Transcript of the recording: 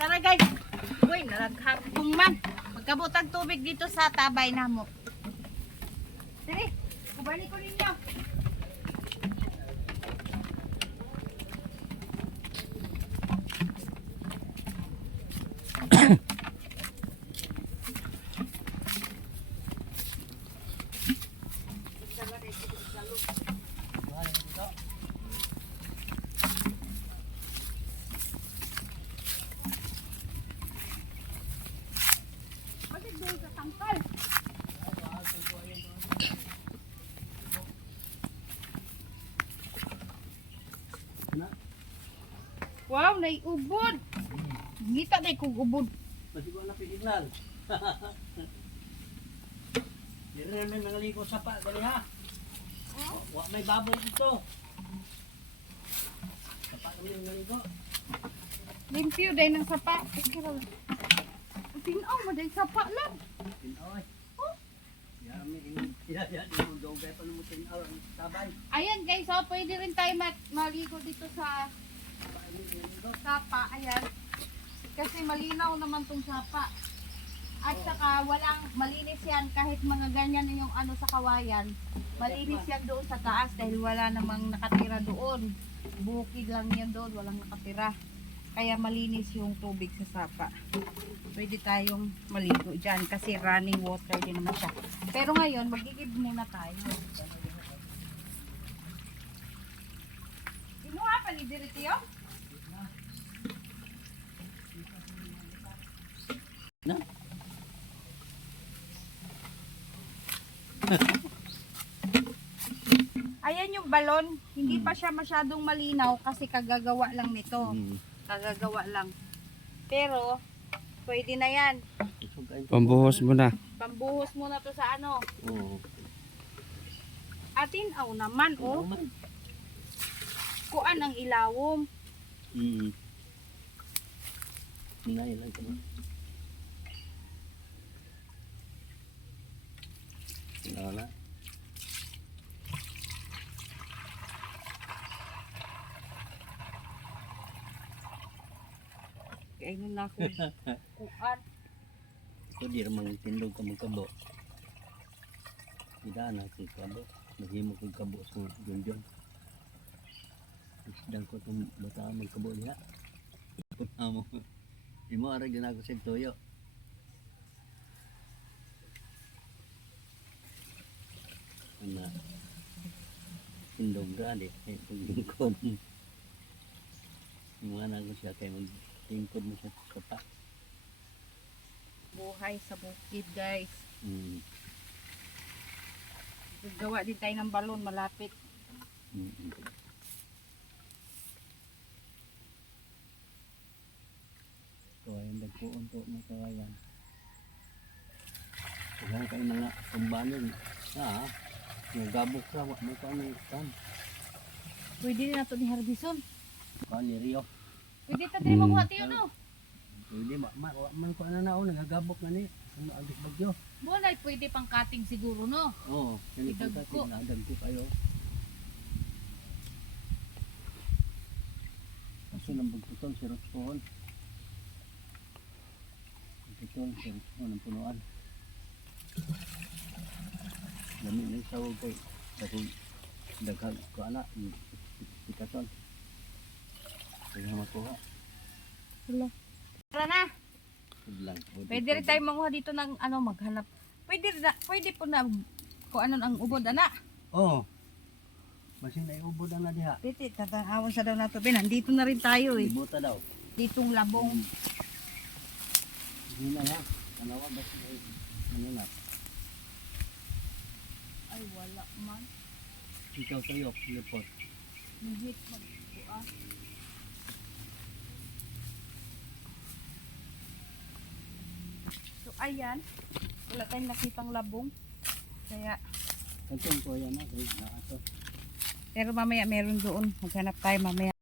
Tara guys. Uy, nalaghapong man. Magkabutang tubig dito sa tabay namo. Sige, kubali ko ninyo. Wow, naiubod. Ngita na kong ubod. Pati ko na pigilan. Dire may nangaligo sa pa dali ha. Wa may baboy dito. Sapa kami nangaligo. Limpyo dahil ng sapa. Tinaw mo dahil sapa lang. Tinaw ay. Yami ya mo dogay pa mo tinaw ang tabay. Ayan guys, so pwede rin tayo maligo dito sa sapa. Ayan. Kasi malinaw naman tong sapa. At saka walang malinis yan kahit mga ganyan yung ano sa kawayan. Malinis yan doon sa taas dahil wala namang nakatira doon. Bukid lang yan doon, walang nakatira. Kaya malinis yung tubig sa sapa. Pwede tayong maligo dyan kasi running water din naman siya. Pero ngayon, magigib muna tayo. Inuha pa ni Diritiyo? Na? Ayan yung balon. Hindi pa siya masyadong malinaw kasi kagagawa lang nito. Kagagawa lang. Pero, pwede na yan. Pambuhos mo na. Pambuhos muna to sa ano. Oo. Atin, naman, oh. Kuan ang ilawom. Nailan ko. Wala. Kaya nun na ako. Kuan. Ito di ramang tindog ka magkabo. Tidak na si kabo. Naghimo kong kabo sa junjun. Isdang ko itong bata magkabo niya. Punta mo. Di mo arag din ako sa toyo. Na tindog gani. Pag-lingkod. Mga na ko siya kayo mag-lingkod mo sa kapa. Buhay sa bukid, guys. Mm. Gawa din tayo ng balon malapit. So, ayun, nagpuon po ng kawayan. Kaya kayo mga kumbanin. Nagabok sa may kami kan. Pwede din nato ni Harbison. Kani Rio. Pwede ta din makuha tiyo, no? Pwede, man ko na nao, nagagabok na ni. Ano agis bagyo. Bunay, pwede pang cutting siguro, no? Oo, ganito Idagko. kasi nadagko kayo. Kasi nang pagputol, sirot-pohon. Pagputol, sirot-pohon ang punuan. Dami na isawag kay daghag ko anak ikason kaya makuha Wala. Tara na. lang Pwede rin tayo manguha dito ng ano, maghanap. Pwede po na kung ano ang ubod, ana. oh masin na iubod na diha Pwede, tatanawan sa daw nato. Nandito na rin tayo eh. ibuta daw Ditong labong. hindi na yan kanawa ba ano na Ay, wala man. ikaw tayo lipot Nihit magbuka. So, ayan. Wala tayong nakitang labong. Kaya, kantong ko yan na ato pero mamaya meron doon. Maghanap tayo mamaya.